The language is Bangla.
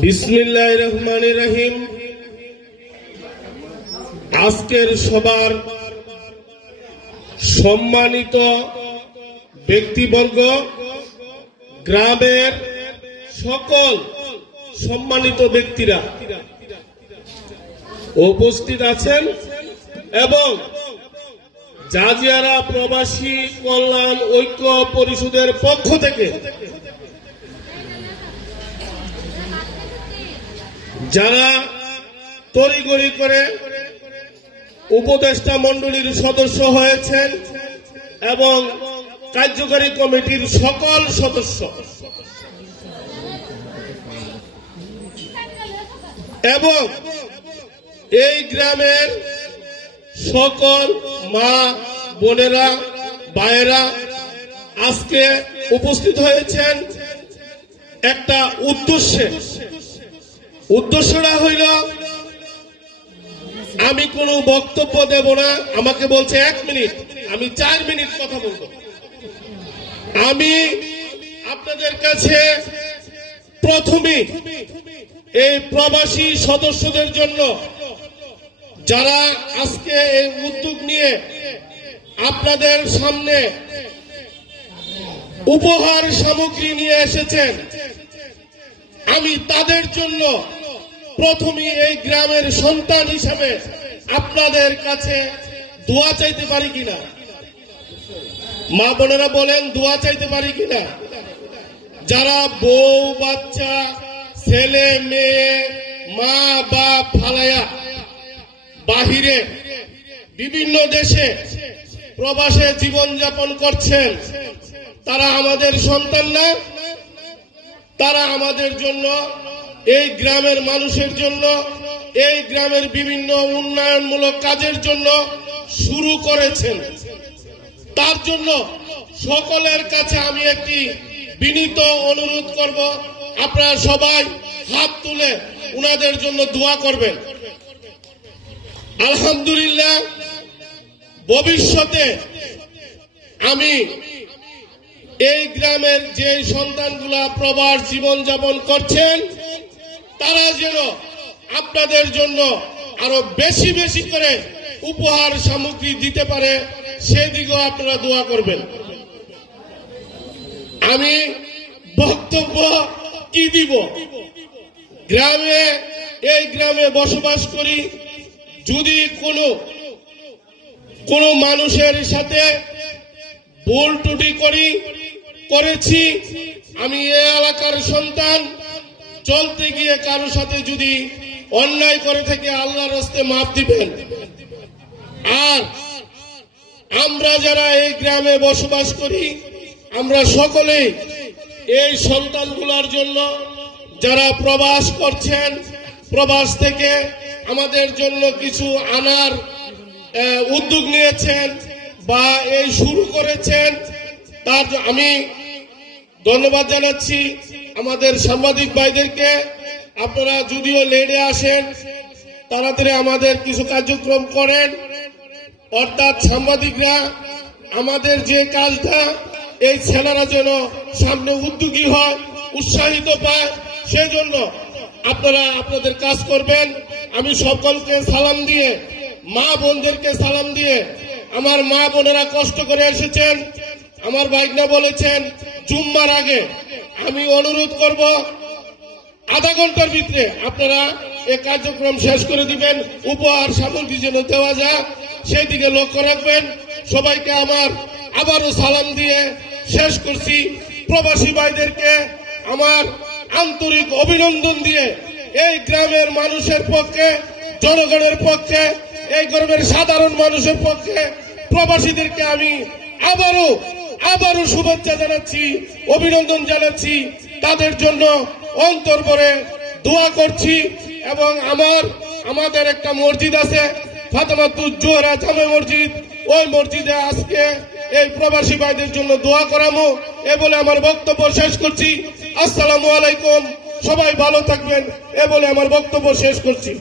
বিসমিল্লাহ রহমান রহিম। আজকের সবার সম্মানিত ব্যক্তিবর্গ, গ্রামের সকল সম্মানিত ব্যক্তিরা উপস্থিত আছেন এবং জাজিয়ারা প্রবাসী কল্যাণ ঐক্য পরিষদের পক্ষ থেকে যারা তড়িগড়ি করে উপদেষ্টা মণ্ডলীর সদস্য হয়েছেন এবং কার্যকারী কমিটির সকল সদস্য। এবং এই গ্রামের সকল মা, বোনেরা বায়েরা আজকে উপস্থিত হয়েছেন একটা উদ্দেশ্যে। উদ্দেশ্যটা হইল, আমি কোনো বক্তব্য দেব না, আমাকে বলছে এক মিনিট, আমি চার মিনিট কথা বলব। আমি আপনাদের কাছে প্রথমে এই প্রবাসী সদস্যদের জন্য যারা আজকে এই উদ্যোগ নিয়ে আপনাদের সামনে উপহার সামগ্রী নিয়ে এসেছেন আমি তাদের জন্য প্রথমে এই গ্রামের সন্তান হিসাবে আপনাদের কাছে দোয়া চাইতে পারি কিনা? মা বোনেরা বলেন, দোয়া চাইতে পারি কিনা? যারা বউ, বাচ্চা, ছেলে, মেয়ে, মা, বাপ ফালায়া বাহিরে বিভিন্ন দেশে প্রবাসে জীবন যাপন করছেন, তারা আমাদের সন্তান না? তারা আমাদের জন্য, এই গ্রামের মানুষের জন্য, এই গ্রামের বিভিন্ন উন্নয়নমূলক কাজের জন্য শুরু করেছেন। তার জন্য সকলের কাছে আমি একটি বিনীত অনুরোধ করব, আপনারা সবাই হাত তুলে উনাদের জন্য দোয়া করবেন। আলহামদুলিল্লাহ, ভবিষ্যতে আমি এই গ্রামের যে সন্তানগুলা প্রবাস জীবন যাপন করছেন, তারা যেন আপনাদের জন্য আরও বেশি বেশি করে উপহার সামগ্রী দিতে পারে সেদিকেও আপনারা দোয়া করবেন। আমি বক্তব্য কি দিব? গ্রামে, এই গ্রামে বসবাস করি, যদি কোনো কোনো মানুষের সাথে ভুল টুটি করি করেছি, আমি এ এলাকার সন্তান। চলতে গিয়ে কারও সাথে যদি অন্যায় করে থেকে আল্লাহর হস্তে মাপ দিবেন। আর আমরা যারা এই গ্রামে বসবাস করি, আমরা সকলেই এই সন্তানগুলোর জন্য যারা প্রবাস করছেন, প্রবাস থেকে আমাদের জন্য কিছু আনার উদ্যোগ নিয়েছেন বা এই শুরু করেছেন, তার আমি ধন্যবাদ জানাচ্ছি আমাদের সাংবাদিক ভাইদেরকে। আপনারা যদিও লেটে আসেন, তাড়াতাড়ি আমাদের কিছু কার্যক্রম করেন। অর্থাৎ সাংবাদিকরা, আমাদের যে কাজটা, এই ছেলেরা যেন সামনে উদ্যোগী হয়, উৎসাহিত পায়, সেজন্য আপনারা আপনাদের কাজ করবেন। আমি সকলকে সালাম দিয়ে, মা বোনদেরকে সালাম দিয়ে, আমার মা বোনেরা কষ্ট করে এসেছেন। আমার বাইকনা বলেছেন জুম্মার আগে আমি অনুরোধ করব, আধা ঘণ্টার ভিতরে আপনারা এই কার্যক্রম শেষ করে দিবেন, উপহার, সামগ্রী যেন দেওয়া যায়, সেই দিকে লক্ষ্য রাখবেন। সবাইকে আমার আবারও সালাম দিয়ে শেষ করছি। প্রবাসী ভাইদেরকে আমার আন্তরিক অভিনন্দন দিয়ে এই গ্রামের মানুষের পক্ষে, জনগণের পক্ষে, এই গ্রামের সাধারণ মানুষের পক্ষে প্রবাসীদেরকে আমি আবারও আবারও শুভেচ্ছা জানাচ্ছি, অভিনন্দন জানাচ্ছি। তাদের জন্য অন্তর করে দোয়া করছি এবং আমার, আমাদের একটা মসজিদ আছে ফাতেমাতুল জোহরা জামে মসজিদ। ওই মসজিদে আজকে এই প্রবাসী ভাইদের জন্য দোয়া করামো এ বলে আমার বক্তব্য শেষ করছি। আসসালামু আলাইকুম, সবাই ভালো থাকবেন এ বলে আমার বক্তব্য শেষ করছি।